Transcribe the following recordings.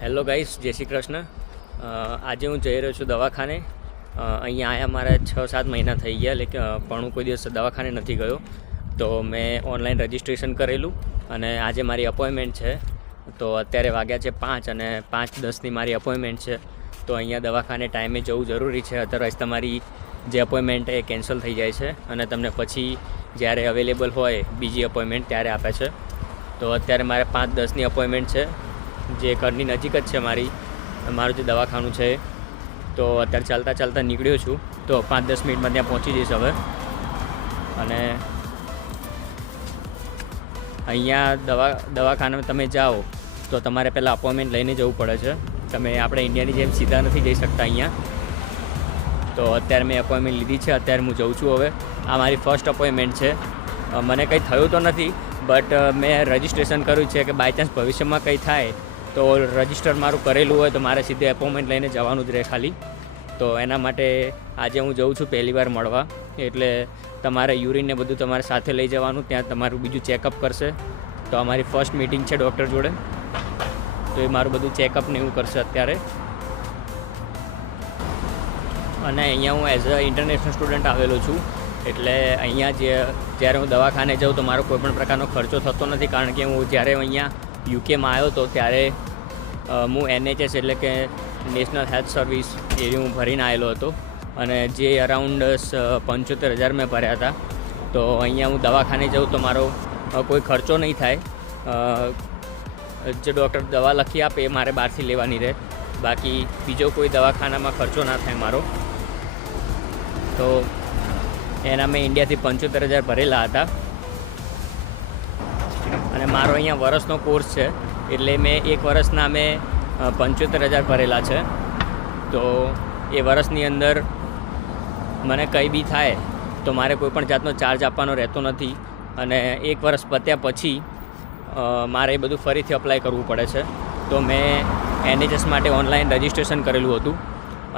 Hello guys, જય શ્રી કૃષ્ણ. આજે હું જઈ રહ્યો છું દવાખાને. અહીંયા આવ્યા મારા 6-7 મહિના થઈ ગયા, પણ હું કોઈ દિવસ દવાખાને નથી ગયો. તો મેં ઓનલાઈન રજિસ્ટ્રેશન કરેલું અને આજે મારી અપોઇન્ટમેન્ટ છે. તો અત્યારે વાગ્યા છે 5 અને 5:10ની મારી અપોઇન્ટમેન્ટ છે. તો અહીંયા દવાખાને ટાઈમે જવું જરૂરી છે, અધરવાઇઝ તમારી જે અપોઇન્ટમેન્ટ એ કેન્સલ થઈ જાય છે અને તમને પછી જ્યારે અવેલેબલ હોય બીજી અપોઇન્ટમેન્ટ ત્યારે આપે છે. તો અત્યારે મારે 5:10ની અપોઇન્ટમેન્ટ છે, જે ઘરની નજીક જ છે મારું જે દવાખાનું છે. તો અત્યારે ચાલતા નીકળ્યો છું, તો 5-10 મિનિટમાં ત્યાં પહોંચી જઈશ હવે. અને અહીંયા દવાખાનામાં તમે જાઓ તો તમારે પહેલાં અપોઇન્ટમેન્ટ લઈને જવું પડે છે. તમે આપણે ઇન્ડિયાની જેમ સીધા નથી જઈ શકતા અહીંયા. તો અત્યારે મેં અપોઇન્ટમેન્ટ લીધી છે, અત્યારે હું જઉં છું હવે. આ મારી ફર્સ્ટ અપોઇન્ટમેન્ટ છે. મને કંઈ થયું તો નથી, બટ મેં રજિસ્ટ્રેશન કર્યું છે કે બાય ચાન્સ ભવિષ્યમાં કંઈ થાય તો રજિસ્ટર મારું કરેલું હોય તો મારે સીધે અપોઇન્ટમેન્ટ લઈને જવાનું જ રહે ખાલી. તો એના માટે આજે હું જઉં છું પહેલી વાર મળવા. એટલે તમારે યુરિન ને બધું તમારે સાથે લઈ જવાનું, ત્યાં તમારું બીજું ચેકઅપ કરશે. તો અમારી ફર્સ્ટ મિટિંગ છે ડૉક્ટર જોડે, તો એ મારું બધું ચેકઅપ ને એવું કરશે અત્યારે. અને અહીંયા હું એઝ અ ઇન્ટરનેશનલ સ્ટુડન્ટ આવેલો છું, એટલે અહીંયા જ્યારે હું દવાખાને જાઉં તો મારો કોઈપણ પ્રકારનો ખર્ચો થતો નથી. કારણ કે હું જ્યારે અહીંયા યુકેમાં આવ્યો હતો ત્યારે હું NHS એટલે કે નેશનલ હેલ્થ સર્વિસ એ હું ભરીને આવેલો હતો, અને જે અરાઉન્ડ 75,000 મેં ભર્યા હતા. તો અહીંયા હું દવાખાને જાઉં તો મારો કોઈ ખર્ચો નહીં થાય. જે ડૉક્ટર દવા લખી આપે એ મારે બહારથી લેવાની રહે, બાકી બીજો કોઈ દવાખાનામાં ખર્ચો ના થાય મારો. તો એના મેં ઇન્ડિયાથી 75,000 ભરેલા હતા. અને મારો અહીંયા વર્ષનો કોર્સ છે, એટલે મેં એક વર્ષના મેં 75,000 ભરેલા છે. તો એ વર્ષની અંદર મને કંઈ બી થાય તો મારે કોઈપણ જાતનો ચાર્જ આપવાનો રહેતો નથી. અને એક વર્ષ પત્યા પછી મારે એ બધું ફરીથી અપ્લાય કરવું પડે છે. તો મેં NHS માટે ઓનલાઈન રજિસ્ટ્રેશન કરેલું હતું,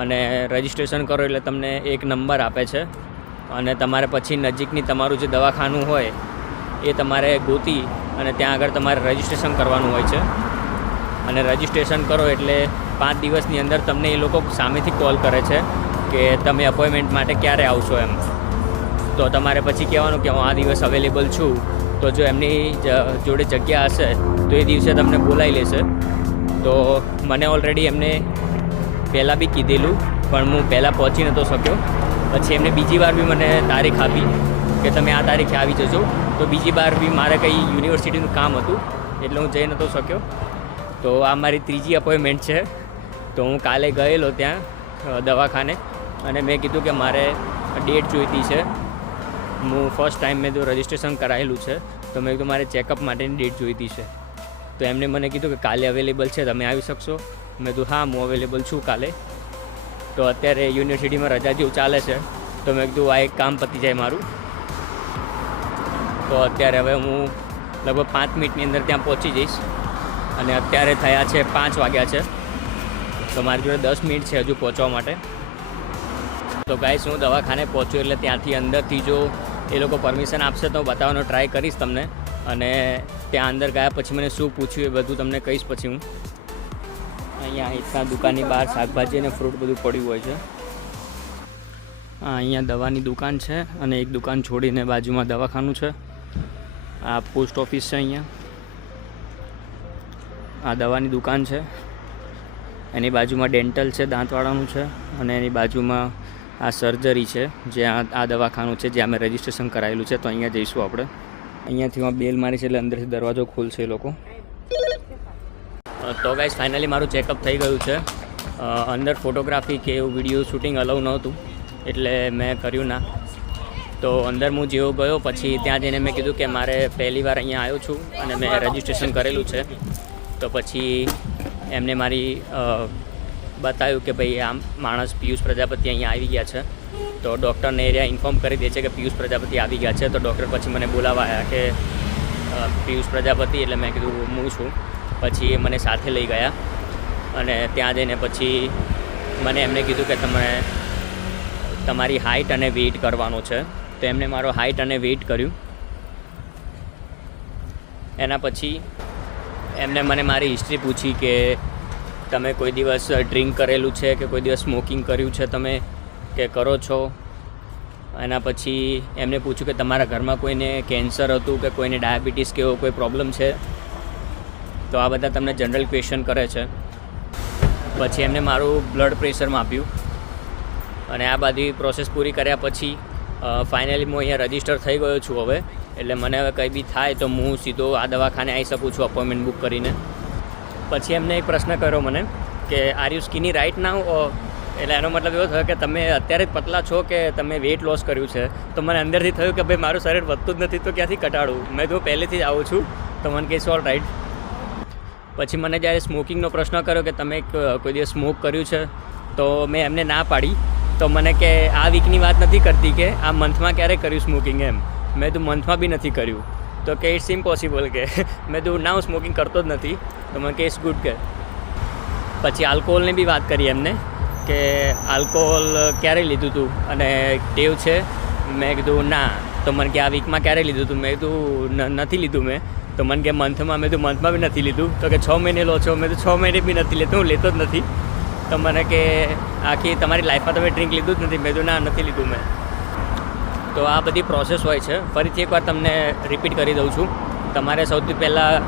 અને રજિસ્ટ્રેશન કરો એટલે તમને એક નંબર આપે છે, અને તમારે પછી નજીકની તમારું જે દવાખાનું હોય એ તમારે ગોતી અને ત્યાં આગળ તમારે રજિસ્ટ્રેશન કરવાનું હોય છે. અને રજિસ્ટ્રેશન કરો એટલે 5 દિવસની અંદર તમને એ લોકો સામેથી કોલ કરે છે કે તમે અપોઇન્ટમેન્ટ માટે ક્યારે આવશો એમ. તો તમારે પછી કહેવાનું કે હું આ દિવસ અવેલેબલ છું. તો જો એમની જોડે જગ્યા હશે તો એ દિવસે તમને બોલાવી લેશે. તો મને ઓલરેડી એમને પહેલાં બી કીધેલું, પણ હું પહેલાં પહોંચી નહોતો શક્યો. પછી એમને બીજી વાર બી મને તારીખ આપી કે તમે આ તારીખે આવી જજો. તો બીજી વાર બી મારે કંઈ યુનિવર્સિટીનું કામ હતું એટલે હું જઈ નહોતો શક્યો. તો આ મારી ત્રીજી અપોઇન્ટમેન્ટ છે. તો હું કાલે ગયેલો ત્યાં દવાખાને, અને મેં કીધું કે મારે ડેટ જોઈતી છે. હું ફર્સ્ટ ટાઈમ મેં તો રજિસ્ટ્રેશન કરાયેલું છે, તો મેં કીધું મારે ચેકઅપ માટેની ડેટ જોઈતી છે. તો એમને મને કીધું કે કાલે અવેલેબલ છે, તમે આવી શકશો? મેં કીધું હા, હું અવેલેબલ છું કાલે. તો અત્યારે યુનિવર્સિટીમાં રજા જેવું ચાલે છે, તો મેં કીધું આ એક કામ પતી જાય મારું. તો અત્યારે હવે હું લગભગ 5 મિનિટની અંદર ત્યાં પહોંચી જઈશ. અને અત્યારે થયા છે 5 વાગ્યા છે, તો મારી જોડે 10 મિનિટ છે હજુ પહોંચવા માટે. તો ગાઈસ, હું દવાખાને પહોંચ્યો એટલે ત્યાંથી અંદરથી જો એ લોકો પરમિશન આપશે તો બતાવવાનો ટ્રાય કરીશ તમને. અને ત્યાં અંદર ગયા પછી મને શું પૂછ્યું એ બધું તમને કહીશ પછી હું. અહીંયા એટલા દુકાનની બહાર શાકભાજી અને ફ્રૂટ બધું પડ્યું હોય છે. અહીંયા દવાની દુકાન છે, અને એક દુકાન છોડીને બાજુમાં દવાખાનું છે. આ પોસ્ટ ઓફિસ છે. અહીંયા આ દવાની દુકાન છે, એની બાજુમાં ડેન્ટલ છે, દાંતવાળાનું છે, અને એની બાજુમાં આ સર્જરી છે, જ્યાં આ દવાખાનું છે જ્યાં મેં રજિસ્ટ્રેશન કરાયેલું છે. તો અહીંયા જઈશું આપણે. અહીંયાથી હું બેલ મારી છે એટલે અંદરથી દરવાજો ખોલશે એ લોકો. તો ગાઈસ, ફાઇનલી મારું ચેકઅપ થઈ ગયું છે. અંદર ફોટોગ્રાફી કે એવું વિડીયો શૂટિંગ અલાઉ નહોતું એટલે મેં કર્યું ના. તો અંદર હું જેવો ગયો પછી ત્યાં જઈને મેં કીધું કે મારે પહેલી વાર અહીંયા આવ્યો છું અને મેં રજિસ્ટ્રેશન કરેલું છે. તો પછી એમને મારી બતાવ્યું કે ભાઈ આ માણસ પિયુષ પ્રજાપતિ અહીંયા આવી ગયા છે. તો ડૉક્ટરને એરિયા ઇન્ફોર્મ કરી દે છે કે પિયુષ પ્રજાપતિ આવી ગયા છે. તો ડૉક્ટર પછી મને બોલાવવા આવ્યા કે પિયુષ પ્રજાપતિ, એટલે મેં કીધું હું છું. પછી એ મને સાથે લઈ ગયા, અને ત્યાં જઈને પછી મને એમને કીધું કે તમારી હાઇટ અને વેઇટ કરવાનો છે. તો એમને મારો હાઇટ અને વેઇટ કર્યું. એના પછી એમને મને મારી હિસ્ટ્રી પૂછી કે તમે કોઈ દિવસ ડ્રિંક કરેલું છે કે કોઈ દિવસ સ્મોકિંગ કર્યું છે તમે કે કરો છો. એના પછી એમને પૂછ્યું કે તમારા ઘરમાં કોઈને કેન્સર હતું કે કોઈને ડાયાબિટીસ કે એવો કોઈ પ્રોબ્લેમ છે. તો આ બધા તમને જનરલ ક્વેશ્ચન કરે છે. પછી એમને મારું બ્લડ પ્રેશર માપ્યું અને આ બધી પ્રોસેસ પૂરી કર્યા પછી ફાઇનલી હું અહીંયા રજિસ્ટર થઈ ગયો છું હવે. એટલે મને હવે કંઈ બી થાય તો હું સીધો આ દવાખાને આવી શકું છું અપોઇન્ટમેન્ટ બુક કરીને. પછી એમને એક પ્રશ્ન કર્યો મને કે આર યુ સ્કિની રાઇટ નાઉ. એટલે એનો મતલબ એવો થયો કે તમે અત્યારે જ પતલા છો કે તમે વેઇટ લોસ કર્યું છે. તો મને અંદરથી થયું કે ભાઈ મારું શરીર વધતું જ નથી તો ક્યાંથી ઘટાડું. મેં તો પહેલેથી જ આવું છું. તો મને કહીશ ઓલ રાઇટ. પછી મને જ્યારે સ્મોકિંગનો પ્રશ્ન કર્યો કે તમે કોઈ દિવસ સ્મોક કર્યું છે તો મેં એમને ના પાડી. તો મને કે આ વીકની વાત નથી કરતી કે આ મંથમાં ક્યારે કર્યું સ્મોકિંગ એમ. મેં તો મંથમાં બી નથી કર્યું. તો કે ઇટ્સ ઇમ્પોસિબલ કે મેં તો ના હું સ્મોકિંગ કરતો જ નથી. તો મને કે ઇટ્સ ગુડ કે. પછી આલ્કોહોલની બી વાત કરી એમને કે આલ્કોહોલ ક્યારે લીધું હતું અને ટેવ છે. મેં કીધું ના. તો મને કે આ વીકમાં ક્યારે લીધું હતું. મેં કીધું નથી લીધું મેં. તો મને કે મંથમાં. મેં તો મંથમાં બી નથી લીધું. તો કે 6 મહિને લો છો. મેં તો 6 મહિને બી નથી લેતો. હું લેતો જ નથી. તો મને કે આખી તમારી લાઈફમાં તમે ડ્રિંક લીધું જ નથી. મેં તો ના નથી લીધું મેં. તો આ બધી પ્રોસેસ હોય છે. ફરીથી એકવાર તમને રિપીટ કરી દઉં છું. તમારે સૌથી પહેલાં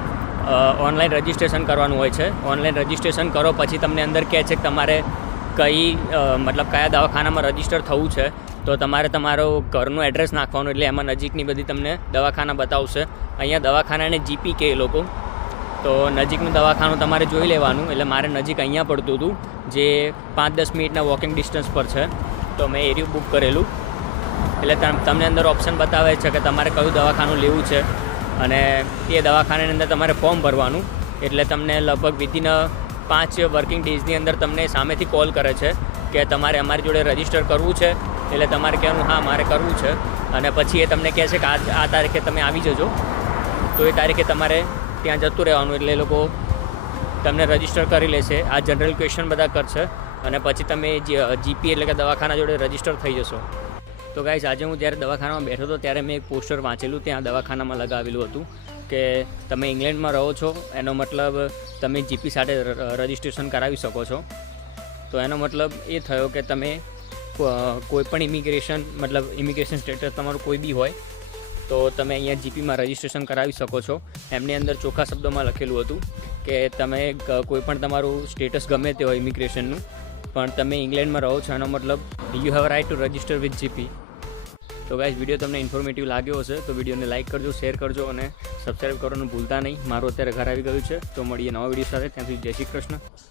ઓનલાઈન રજિસ્ટ્રેશન કરવાનું હોય છે. ઓનલાઈન રજિસ્ટ્રેશન કરો પછી તમને અંદર કહે છે કે તમારે કયા દવાખાનામાં રજિસ્ટર થવું છે. તો તમારે તમારું ઘરનું એડ્રેસ નાખવાનું. એટલે એમાં નજીકની બધી તમને દવાખાના બતાવશે. અહીંયા દવાખાનાને જીપી કહે એ લોકો. તો નજીકનું દવાખાનું તમારે જોઈ લેવાનું. એટલે મારે નજીક અહીંયા પડતું હતું જે 5-10 મિનિટના વોકિંગ ડિસ્ટન્સ પર છે. તો મેં એરિયું બુક કરેલું. એટલે તમને અંદર ઓપ્શન બતાવે છે કે તમારે કયું દવાખાનું લેવું છે અને એ દવાખાનાની અંદર તમારે ફોર્મ ભરવાનું. એટલે તમને લગભગ વિધિન 5 વર્કિંગ ડેઝની અંદર તમને સામેથી કોલ કરે છે કે તમારે અમારી જોડે રજિસ્ટર કરવું છે. એટલે તમારે કહેવાનું હા મારે કરવું છે. અને પછી એ તમને કહે છે કે આ તારીખે તમે આવી જજો. તો એ તારીખે તમારે ત્યાં જતું રહેવાનું. એટલે એ લોકો તમને રજિસ્ટર કરી લેશે. આ જનરલ ક્વેશ્ચન બધા કરશે અને પછી તમે જીપી એટલે કે દવાખાના જોડે રજિસ્ટર થઈ જશો. તો ગાઈઝ આજે હું જ્યારે દવાખાનામાં બેઠો હતો ત્યારે મેં એક પોસ્ટર વાંચેલું ત્યાં દવાખાનામાં લગાવેલું હતું કે તમે ઇંગ્લેન્ડમાં રહો છો એનો મતલબ તમે જીપી સાથે રજિસ્ટ્રેશન કરાવી શકો છો. તો એનો મતલબ એ થયો કે તમે કોઈ પણ ઇમિગ્રેશન સ્ટેટસ તમારું કોઈ બી હોય તો તમે અહીંયા જીપીમાં રજિસ્ટ્રેશન કરાવી શકો છો. એમની અંદર ચોખ્ખા શબ્દોમાં લખેલું હતું કે તમે કોઈ પણ તમારું સ્ટેટસ ગમે તે હોય ઇમિગ્રેશનનું પણ તમે ઇંગ્લેન્ડમાં રહો છો એનો મતલબ you have right to register with GP. તો ગાઈઝ વિડીયો તમને ઇન્ફોર્મેટિવ લાગ્યો હશે તો વિડીયોને લાઇક કરજો, શેર કરજો અને સબસ્ક્રાઈબ કરવાનું ભૂલતા નહીં. મારું અત્યારે ઘર આવી ગયું છે. તો મળીએ નવા વિડીયો સાથે. ત્યાં સુધી જય શ્રી કૃષ્ણ.